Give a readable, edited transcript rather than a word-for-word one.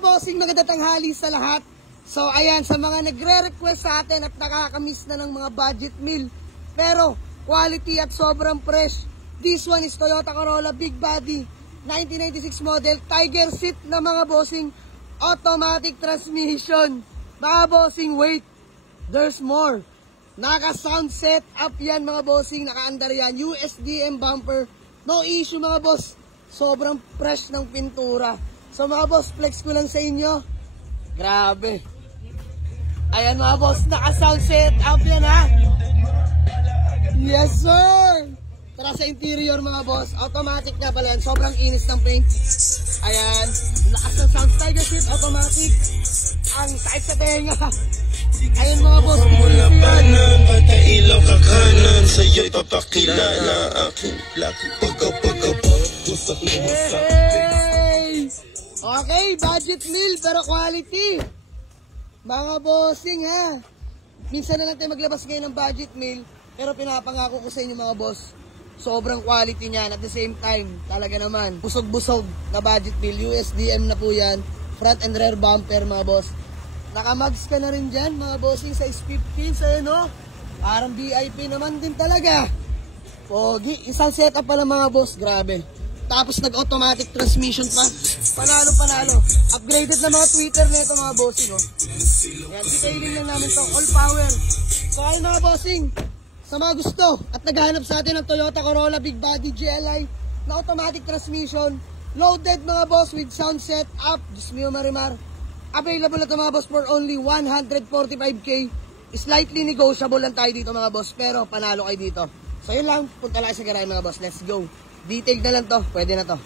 Bossing, magandang tanghali sa lahat. So ayan, sa mga nagre-request sa atin at nakakamiss na ng mga budget meal pero quality at sobrang fresh, this one is Toyota Corolla Big Body 1996 model, Tiger seat na mga bossing, automatic transmission. Mga bossing, wait, there's more. Naka sound set up yan mga bossing, nakaandar yan, USDM bumper, no issue mga boss. Sobrang fresh ng pintura. So mga boss, flex ko lang sa inyo. Grabe. Ayan mga boss, naka-sound set up yan ha. Yes sir. Tara sa interior mga boss, automatic na pala yan. Sobrang inis ng paint. Ayan, naka-sound Tiger seat, automatic. Ang sakit sa tenga. Ayan mga boss, mula panan, patailaw ka kanan, sa'yo'y papakilala aking laki pagkapagkapag. Hey! Okay, budget meal pero quality. Mga bossing ha. Minsan na lang tayo maglabas ngayon ng budget meal, pero pinapangako ko sa inyo mga boss, sobrang quality niyan. At the same time, talaga naman, busog-busog na budget meal. USDM na po yan. Front and rear bumper mga boss. Nakamags ka na rin dyan mga bossing, size 15 sa'yo no. Parang VIP naman din talaga. Pogi, isang setup pa lang mga boss, grabe. Tapos nag-automatic transmission pa. Panalo-panalo. Upgraded na mga tweeter nito mga bossing. Oh. Yan, detailing lang namin to. All power. So ayun mga bossing, sa mga gusto at naghahanap sa atin ng Toyota Corolla Big Body GLI na automatic transmission, loaded mga boss with sound set up, Diyos mio marimar. Available na ito mga boss for only 145k. Slightly negotiable lang tayo dito mga boss, pero panalo kayo dito. So yun lang, punta lang sa garahe mga boss. Let's go. Detailed na lang to, pwede na to.